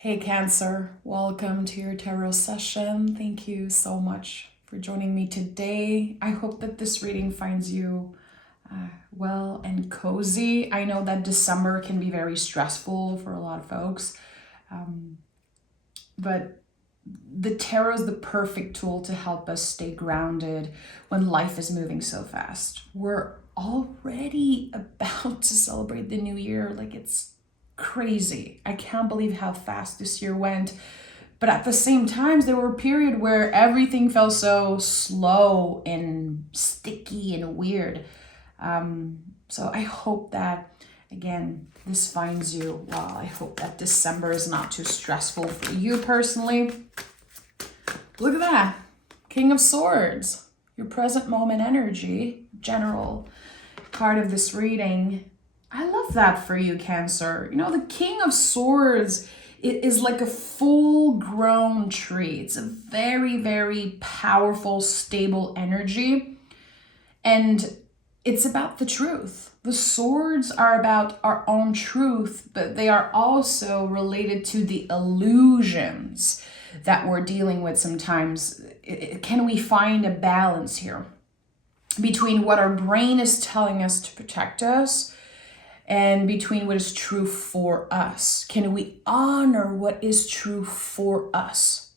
Hey Cancer, welcome to your tarot session. Thank you so much for joining me today. I hope that this reading finds you well and cozy. I know that December can be very stressful for a lot of folks, but the tarot is the perfect tool to help us stay grounded when life is moving so fast. We're already about to celebrate the new year. It's crazy. I can't believe how fast this year went. But at the same time, there were a period where everything felt so slow and sticky and weird. So I hope that, again, this finds you well. I hope that December is not too stressful for you personally. Look at that. King of Swords, your present moment energy, general part of this reading. I love that for you, Cancer. The King of Swords is like a full-grown tree. It's a very, very powerful, stable energy. And it's about the truth. The swords are about our own truth, but they are also related to the illusions that we're dealing with sometimes. Can we find a balance here between what our brain is telling us to protect us and between what is true for us? Can we honor what is true for us?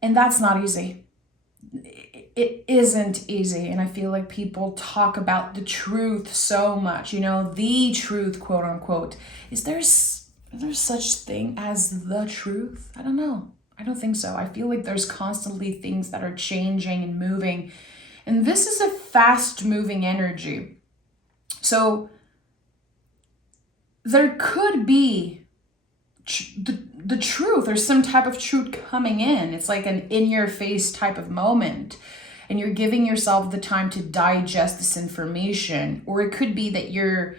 And that's not easy. It isn't easy. And I feel like people talk about the truth so much, the truth, quote unquote. Is there such thing as the truth? I don't know. I don't think so. I feel like there's constantly things that are changing and moving. And this is a fast moving energy. So there could be the truth, or some type of truth coming in. It's like an in-your-face type of moment, and you're giving yourself the time to digest this information. Or it could be that you're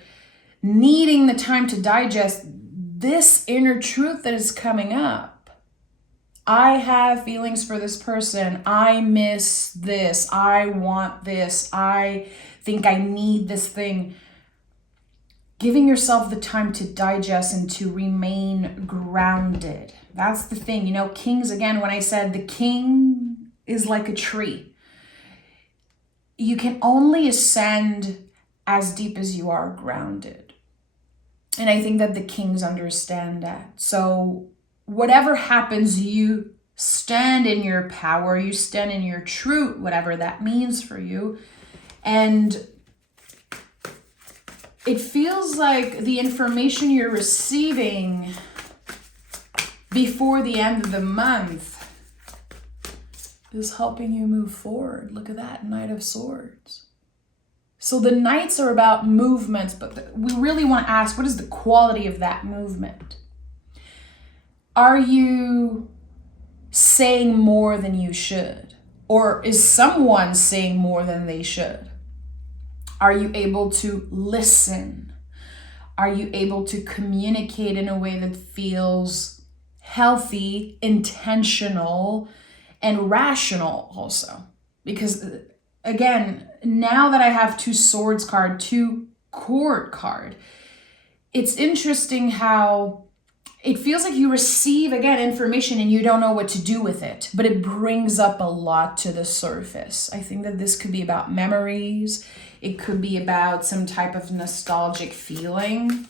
needing the time to digest this inner truth that is coming up. I have feelings for this person. I miss this. I want this. I think I need this thing. Giving yourself the time to digest and to remain grounded. That's the thing. Kings, again, when I said the king is like a tree, you can only ascend as deep as you are grounded. And I think that the kings understand that. So whatever happens, you stand in your power, you stand in your truth, whatever that means for you. And it feels like the information you're receiving before the end of the month is helping you move forward. Look at that, Knight of Swords. So the Knights are about movements, but we really want to ask, what is the quality of that movement? Are you saying more than you should? Or is someone saying more than they should? Are you able to listen? Are you able to communicate in a way that feels healthy, intentional, and rational also? Because again, now that I have two swords card, two court card, it's interesting how it feels like you receive, again, information and you don't know what to do with it, but it brings up a lot to the surface. I think that this could be about memories. It could be about some type of nostalgic feeling.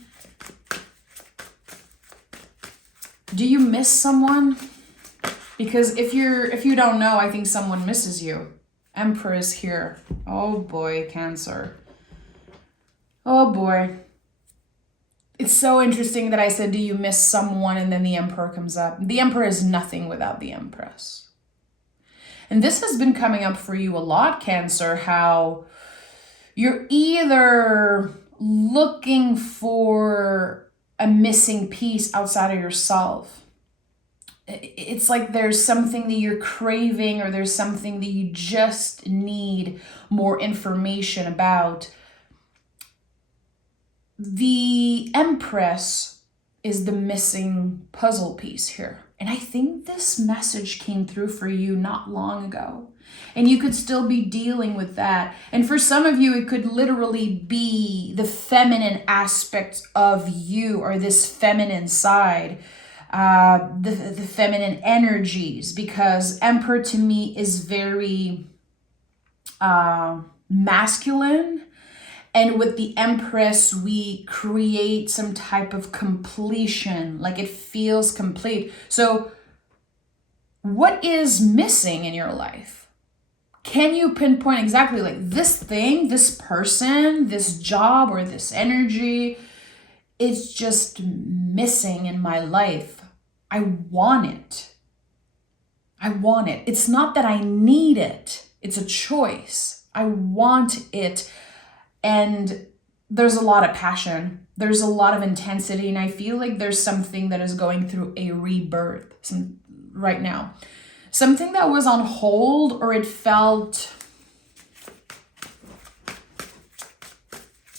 Do you miss someone? Because if you don't know, I think someone misses you. Empress here. Oh boy, Cancer. Oh boy. It's so interesting that I said, do you miss someone? And then the Emperor comes up. The Emperor is nothing without the Empress. And this has been coming up for you a lot, Cancer, how you're either looking for a missing piece outside of yourself. It's like there's something that you're craving, or there's something that you just need more information about. The Empress is the missing puzzle piece here. And I think this message came through for you not long ago. And you could still be dealing with that. And for some of you, it could literally be the feminine aspect of you, or this feminine side, the feminine energies, because Emperor to me is very masculine. And with the Empress, we create some type of completion, like it feels complete. So what is missing in your life? Can you pinpoint exactly like this thing, this person, this job, or this energy is just missing in my life? I want it. I want it. It's not that I need it. It's a choice. I want it. And there's a lot of passion. There's a lot of intensity. And I feel like there's something that is going through a rebirth right now. Something that was on hold, or it felt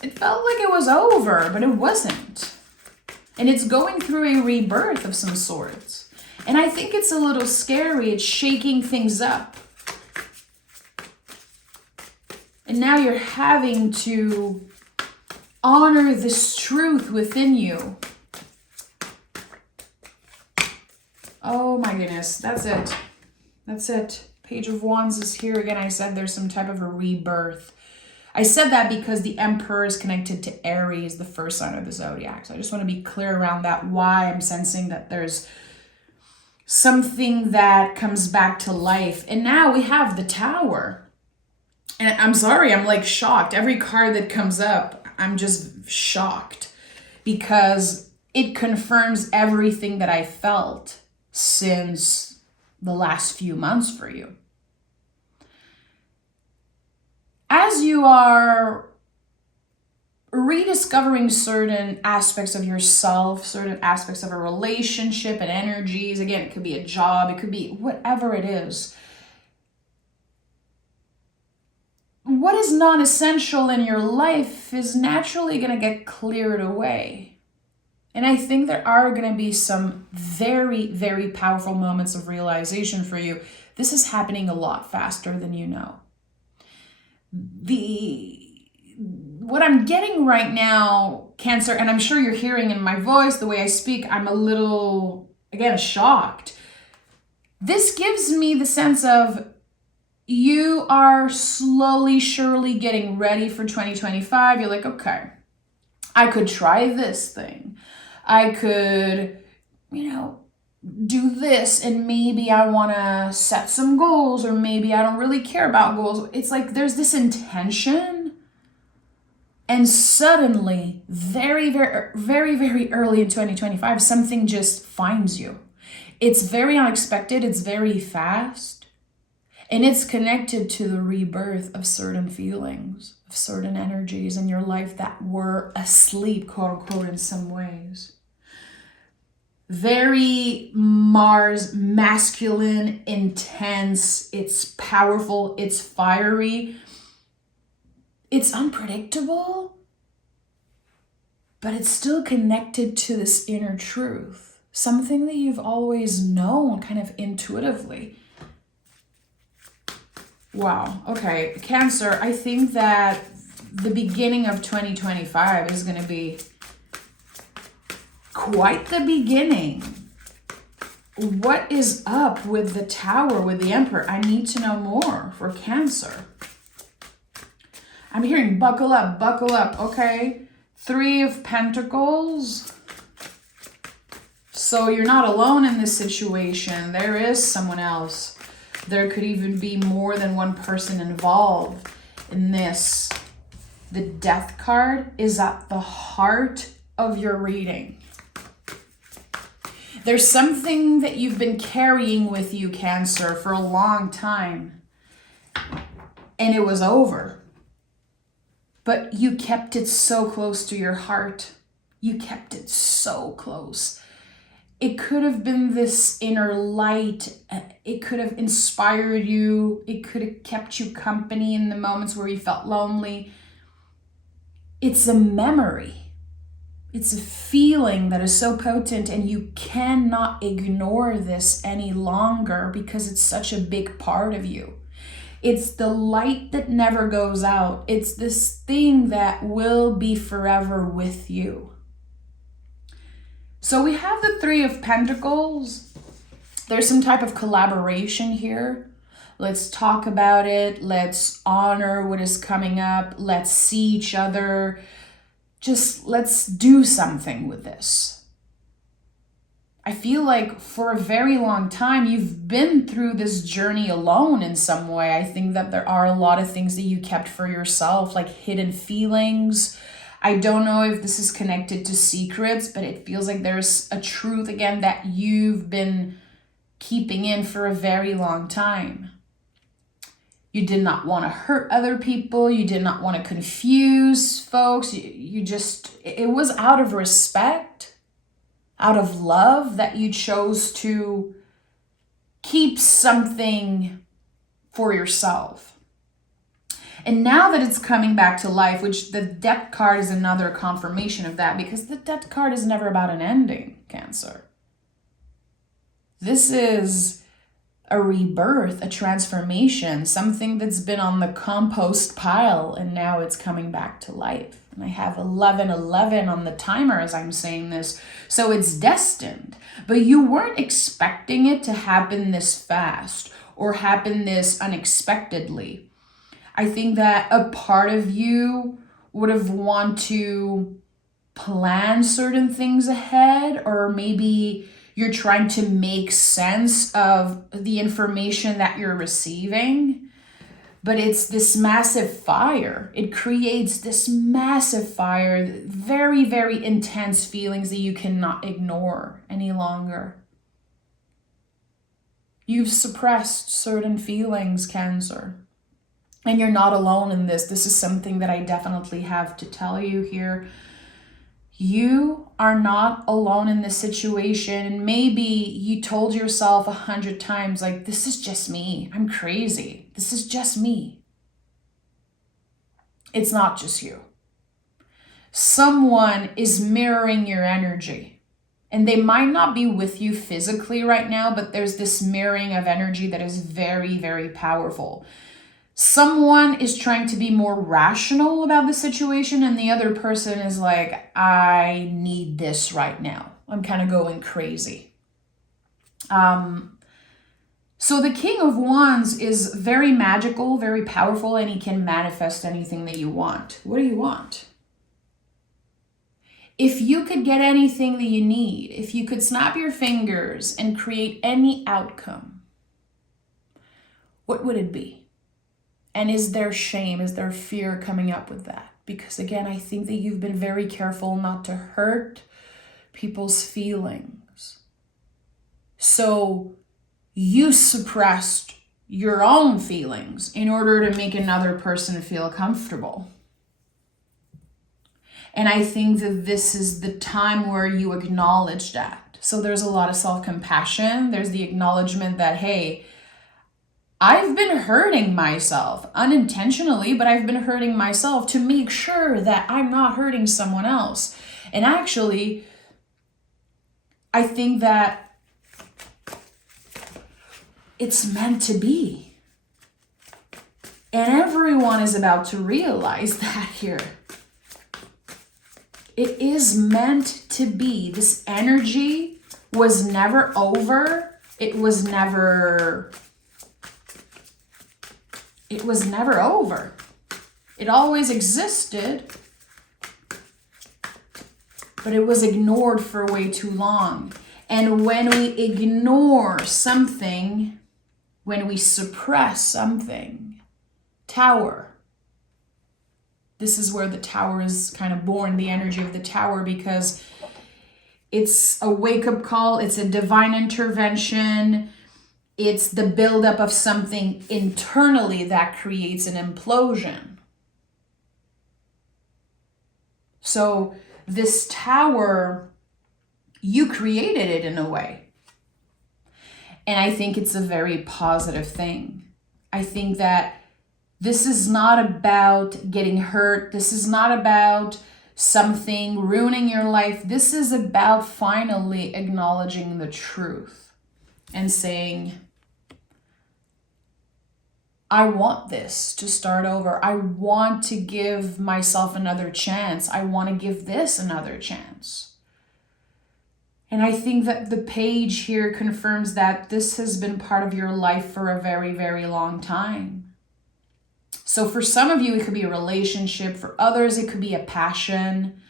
like it was over, but it wasn't. And it's going through a rebirth of some sorts. And I think it's a little scary. It's shaking things up. And now you're having to honor this truth within you. Oh my goodness, that's it. That's it. Page of Wands is here again. I said there's some type of a rebirth. I said that because the Emperor is connected to Aries, the first sign of the zodiac. So I just want to be clear around that, why I'm sensing that there's something that comes back to life. And now we have the Tower. And I'm sorry, I'm like shocked. Every card that comes up, I'm just shocked because it confirms everything that I felt since the last few months for you. As you are rediscovering certain aspects of yourself, certain aspects of a relationship and energies, again, it could be a job, it could be whatever it is. What is non-essential in your life is naturally going to get cleared away. And I think there are going to be some very, very powerful moments of realization for you. This is happening a lot faster than you know. What I'm getting right now, Cancer, and I'm sure you're hearing in my voice, the way I speak, I'm a little, again, shocked. This gives me the sense of you are slowly, surely getting ready for 2025. You're like, okay, I could try this thing. I could, do this, and maybe I want to set some goals, or maybe I don't really care about goals. It's like there's this intention, and suddenly, very, very, very, very early in 2025, something just finds you. It's very unexpected. It's very fast. And it's connected to the rebirth of certain feelings, of certain energies in your life that were asleep, quote unquote, in some ways. Very Mars, masculine, intense, it's powerful, it's fiery, it's unpredictable, but it's still connected to this inner truth, something that you've always known kind of intuitively. Wow. Okay. Cancer, I think that the beginning of 2025 is going to be quite the beginning. What is up with the Tower, with the Emperor? I need to know more for Cancer. I'm hearing buckle up, okay? 3 of Pentacles. So you're not alone in this situation. There is someone else. There could even be more than one person involved in this. The Death card is at the heart of your reading. There's something that you've been carrying with you, Cancer, for a long time. And it was over. But you kept it so close to your heart. You kept it so close. It could have been this inner light. It could have inspired you. It could have kept you company in the moments where you felt lonely. It's a memory. It's a feeling that is so potent, and you cannot ignore this any longer because it's such a big part of you. It's the light that never goes out. It's this thing that will be forever with you. So we have the Three of Pentacles. There's some type of collaboration here. Let's talk about it. Let's honor what is coming up. Let's see each other. Just let's do something with this. I feel like for a very long time, you've been through this journey alone in some way. I think that there are a lot of things that you kept for yourself, like hidden feelings. I don't know if this is connected to secrets, but it feels like there's a truth again that you've been keeping in for a very long time. You did not want to hurt other people. You did not want to confuse folks. It was out of respect, out of love that you chose to keep something for yourself. And now that it's coming back to life, which the Death card is another confirmation of that, because the Death card is never about an ending, Cancer. This is a rebirth, a transformation, something that's been on the compost pile and now it's coming back to life. And I have 1111 on the timer as I'm saying this. So it's destined, but you weren't expecting it to happen this fast or happen this unexpectedly. I think that a part of you would have wanted to plan certain things ahead, or maybe you're trying to make sense of the information that you're receiving, but it's this massive fire. It creates this massive fire, very, very intense feelings that you cannot ignore any longer. You've suppressed certain feelings, Cancer. And you're not alone in this. This is something that I definitely have to tell you here. You are not alone in this situation. And maybe you told yourself 100 times, like, this is just me. I'm crazy. This is just me. It's not just you. Someone is mirroring your energy. And they might not be with you physically right now, but there's this mirroring of energy that is very, very powerful. Someone is trying to be more rational about the situation, and the other person is like, I need this right now. I'm kind of going crazy. So the King of Wands is very magical, very powerful, and he can manifest anything that you want. What do you want? If you could get anything that you need, if you could snap your fingers and create any outcome, what would it be? And is there shame? Is there fear coming up with that? Because again, I think that you've been very careful not to hurt people's feelings. So you suppressed your own feelings in order to make another person feel comfortable. And I think that this is the time where you acknowledge that. So there's a lot of self-compassion. There's the acknowledgement that, hey, I've been hurting myself unintentionally, but I've been hurting myself to make sure that I'm not hurting someone else. And actually, I think that it's meant to be. And everyone is about to realize that here. It is meant to be. This energy was never over. It was never over. It always existed, but it was ignored for way too long. And when we ignore something, when we suppress something, Tower. This is where the Tower is kind of born, the energy of the Tower, because it's a wake-up call, it's a divine intervention, it's the buildup of something internally that creates an implosion. So this Tower, you created it in a way. And I think it's a very positive thing. I think that this is not about getting hurt. This is not about something ruining your life. This is about finally acknowledging the truth and saying, I want this to start over. I want to give myself another chance. I want to give this another chance. And I think that the page here confirms that this has been part of your life for a very, very long time. So for some of you, it could be a relationship. For others, it could be a passion.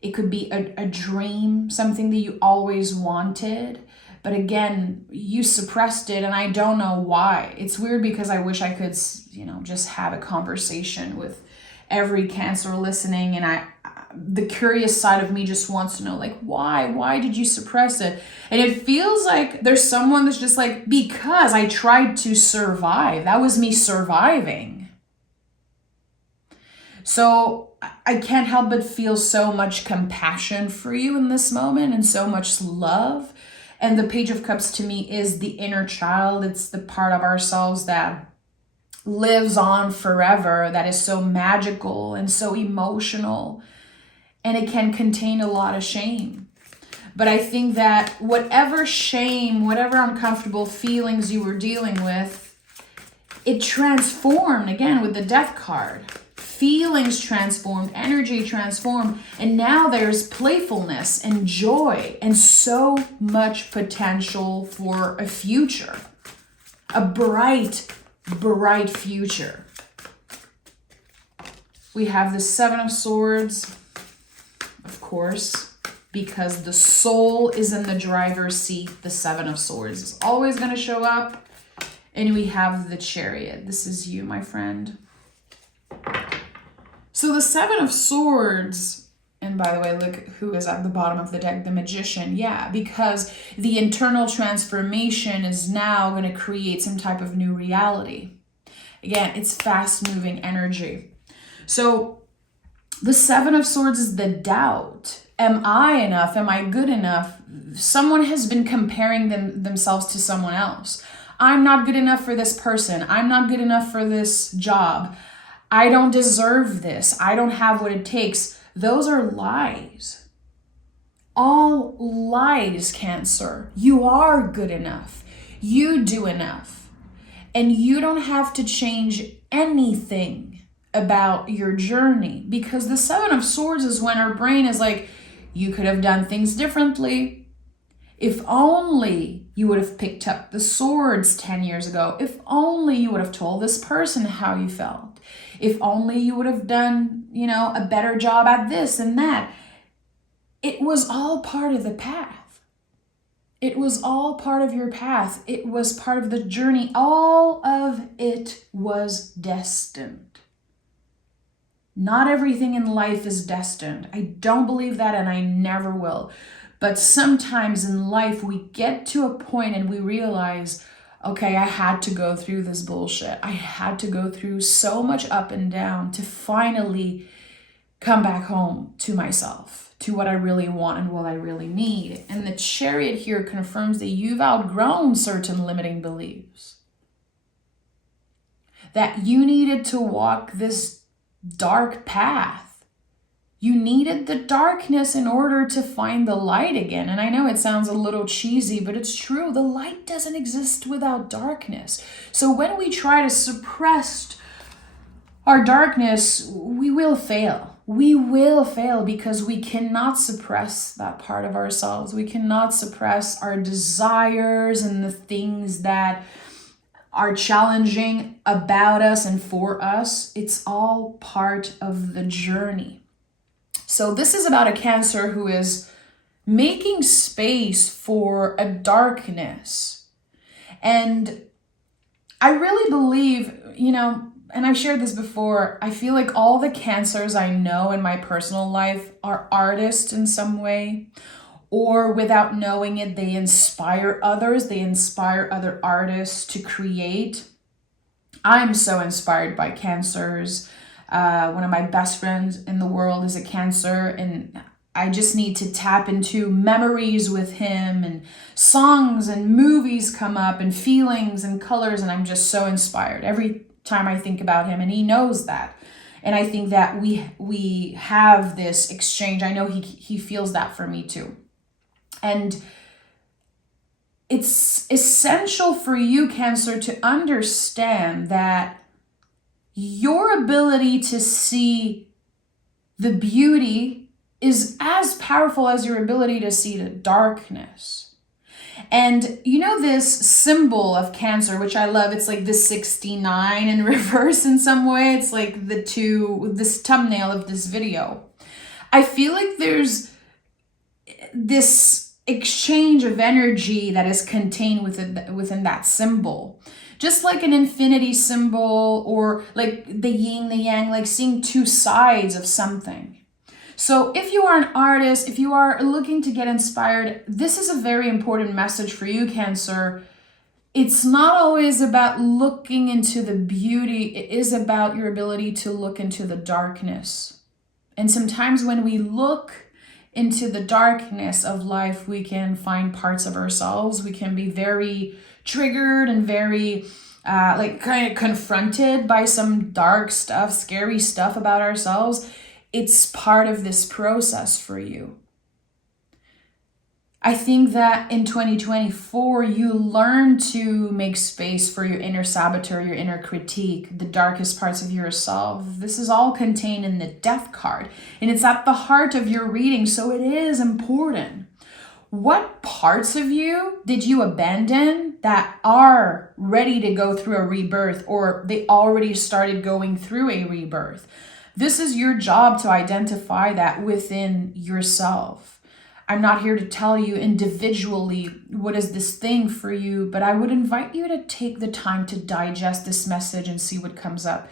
It could be a dream, something that you always wanted. But again, you suppressed it, and I don't know why. It's weird because I wish I could, just have a conversation with every Cancer listening, and the curious side of me just wants to know, like, why did you suppress it? And it feels like there's someone that's just like, because I tried to survive. That was me surviving. So I can't help but feel so much compassion for you in this moment and so much love. And the Page of Cups to me is the inner child. It's the part of ourselves that lives on forever, that is so magical and so emotional. And it can contain a lot of shame. But I think that whatever shame, whatever uncomfortable feelings you were dealing with, it transformed, again, with the Death card. Feelings transformed, energy transformed, and now there's playfulness and joy and so much potential for a future, a bright, bright future. We have the Seven of Swords, of course, because the soul is in the driver's seat. The Seven of Swords is always going to show up. And we have the Chariot. This is you, my friend. So the Seven of Swords, and by the way, look who is at the bottom of the deck, the Magician. Yeah, because the internal transformation is now going to create some type of new reality. Again, it's fast-moving energy. So the Seven of Swords is the doubt. Am I enough? Am I good enough? Someone has been comparing themselves to someone else. I'm not good enough for this person. I'm not good enough for this job. I don't deserve this. I don't have what it takes. Those are lies. All lies, Cancer. You are good enough. You do enough. And you don't have to change anything about your journey, because the Seven of Swords is when our brain is like, you could have done things differently. If only you would have picked up the swords 10 years ago. If only you would have told this person how you felt. If only you would have done, a better job at this and that. It was all part of the path. It was all part of your path. It was part of the journey. All of it was destined. Not everything in life is destined. I don't believe that, and I never will. But sometimes in life, we get to a point and we realize, okay, I had to go through this bullshit. I had to go through so much up and down to finally come back home to myself, to what I really want and what I really need. And the Chariot here confirms that you've outgrown certain limiting beliefs. That you needed to walk this dark path. You needed the darkness in order to find the light again. And I know it sounds a little cheesy, but it's true. The light doesn't exist without darkness. So when we try to suppress our darkness, we will fail. We will fail because we cannot suppress that part of ourselves. We cannot suppress our desires and the things that are challenging about us and for us. It's all part of the journey. So this is about a Cancer who is making space for a darkness. And I really believe, and I've shared this before, I feel like all the Cancers I know in my personal life are artists in some way, or without knowing it, they inspire others. They inspire other artists to create. I'm so inspired by Cancers. One of my best friends in the world is a Cancer, and I just need to tap into memories with him, and songs and movies come up and feelings and colors, and I'm just so inspired every time I think about him, and he knows that. And I think that we have this exchange. I know he feels that for me too. And it's essential for you, Cancer, to understand that your ability to see the beauty is as powerful as your ability to see the darkness. And you know this symbol of Cancer, which I love, it's like the 69 in reverse in some way. It's like this thumbnail of this video. I feel like there's this exchange of energy that is contained within that symbol. Just like an infinity symbol, or like the yin, the yang, like seeing two sides of something. So if you are an artist, if you are looking to get inspired, this is a very important message for you, Cancer. It's not always about looking into the beauty. It is about your ability to look into the darkness. And sometimes when we look into the darkness of life, we can find parts of ourselves. We can be very triggered and very kind of confronted by some dark stuff, scary stuff about ourselves. It's part of this process for you. I think that in 2024, you learn to make space for your inner saboteur, your inner critique, the darkest parts of yourself. This is all contained in the Death card, and it's at the heart of your reading, so it is important. What parts of you did you abandon that are ready to go through a rebirth, or they already started going through a rebirth? This is your job to identify that within yourself. I'm not here to tell you individually what is this thing for you, but I would invite you to take the time to digest this message and see what comes up.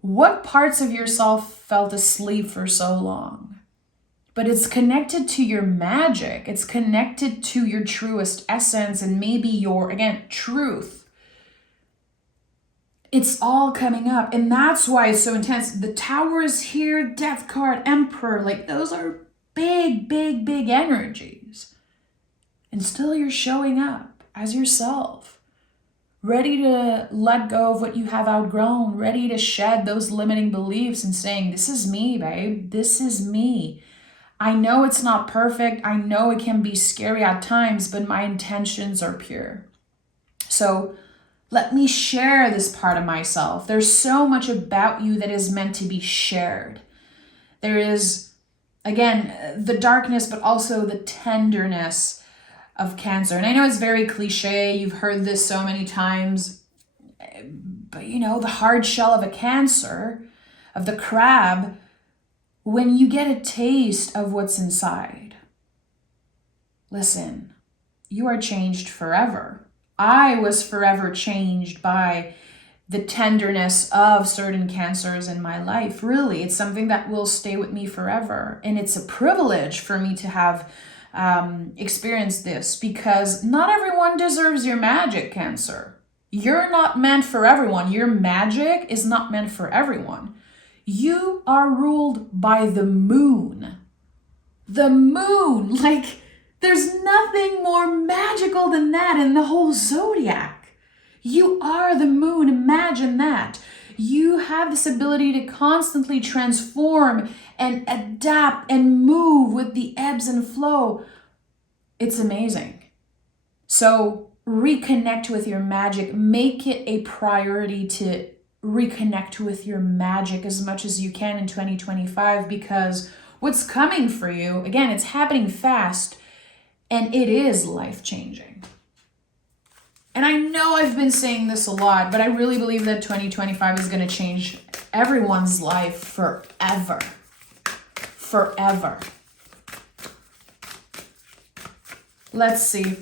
What parts of yourself felt asleep for so long? But it's connected to your magic. It's connected to your truest essence and maybe your, again, truth. It's all coming up. And that's why it's so intense. The Tower is here, Death card, Emperor. Like, those are big, big, big energies. And still you're showing up as yourself. Ready to let go of what you have outgrown. Ready to shed those limiting beliefs and saying, this is me, babe. This is me. I know it's not perfect. I know it can be scary at times, but my intentions are pure. So let me share this part of myself. There's so much about you that is meant to be shared. There is, again, the darkness, but also the tenderness of Cancer. And I know it's very cliche. You've heard this so many times. But you know, the hard shell of a Cancer, of the crab, when you get a taste of what's inside, listen, you are changed forever. I was forever changed by the tenderness of certain Cancers in my life. Really, it's something that will stay with me forever. And it's a privilege for me to have experienced this, because not everyone deserves your magic, Cancer. You're not meant for everyone. Your magic is not meant for everyone. You are ruled by the moon. The moon, like there's nothing more magical than that in the whole zodiac. You are the moon. Imagine that. You have this ability to constantly transform and adapt and move with the ebbs and flow. It's amazing. So reconnect with your magic. Make it a priority to reconnect with your magic as much as you can in 2025, because what's coming for you, again, it's happening fast and it is life-changing. And I know I've been saying this a lot, but I really believe that 2025 is going to change everyone's life forever. Forever. Let's see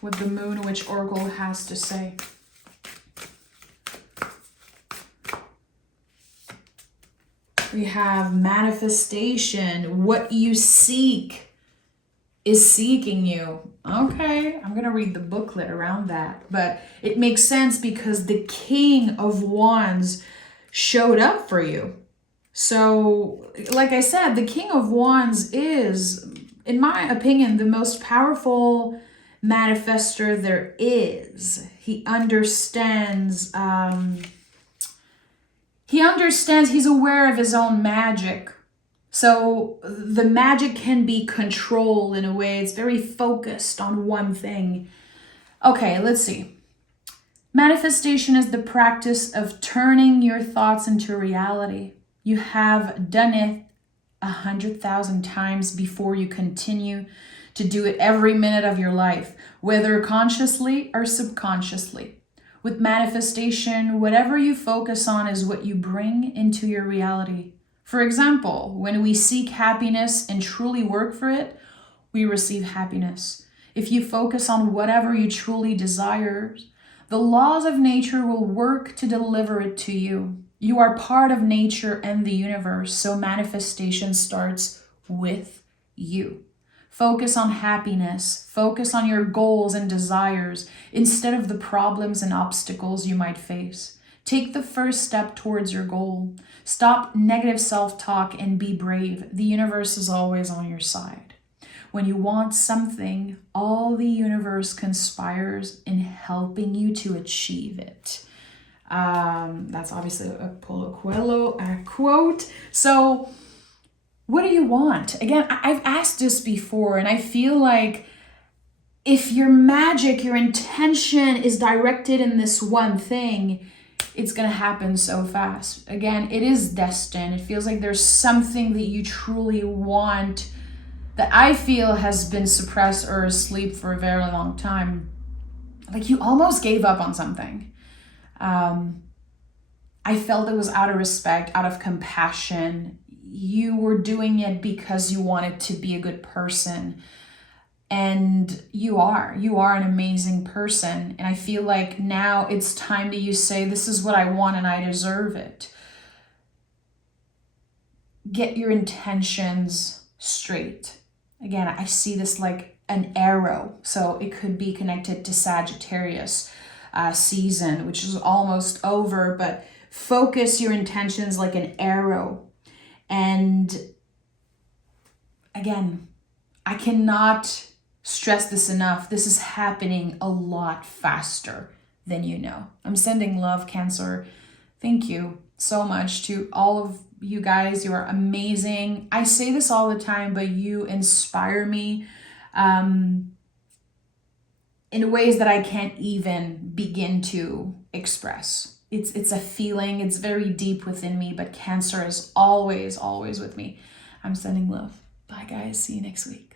what the Moon Witch Oracle has to say. We have manifestation. What you seek is seeking you. Okay, I'm going to read the booklet around that. But it makes sense because the King of Wands showed up for you. So, like I said, the King of Wands is, in my opinion, the most powerful manifester there is. He understands... he's aware of his own magic. So the magic can be controlled in a way. It's very focused on one thing. Okay, let's see. Manifestation is the practice of turning your thoughts into reality. You have done it 100,000 times before you continue to do it every minute of your life, whether consciously or subconsciously. With manifestation, whatever you focus on is what you bring into your reality. For example, when we seek happiness and truly work for it, we receive happiness. If you focus on whatever you truly desire, the laws of nature will work to deliver it to you. You are part of nature and the universe, so manifestation starts with you. Focus on happiness. Focus on your goals and desires instead of the problems and obstacles you might face. Take the first step towards your goal. Stop negative self-talk and be brave. The universe is always on your side. When you want something, all the universe conspires in helping you to achieve it. That's obviously a Paulo Coelho quote. So, what do you want? Again, I've asked this before, and I feel like if your magic, your intention is directed in this one thing, it's going to happen so fast. Again, it is destined. It feels like there's something that you truly want that I feel has been suppressed or asleep for a very long time. Like you almost gave up on something. I felt it was out of respect, out of compassion. You were doing it because you wanted to be a good person. And you are an amazing person. And I feel like now it's time that you say, this is what I want and I deserve it. Get your intentions straight. Again, I see this like an arrow. So it could be connected to Sagittarius season, which is almost over, but focus your intentions like an arrow. And again, I cannot stress this enough. This is happening a lot faster than you know. I'm sending love, Cancer. Thank you so much to all of you guys. You are amazing. I say this all the time, but you inspire me in ways that I can't even begin to express. It's a feeling. It's very deep within me, but Cancer is always, always with me. I'm sending love. Bye, guys. See you next week.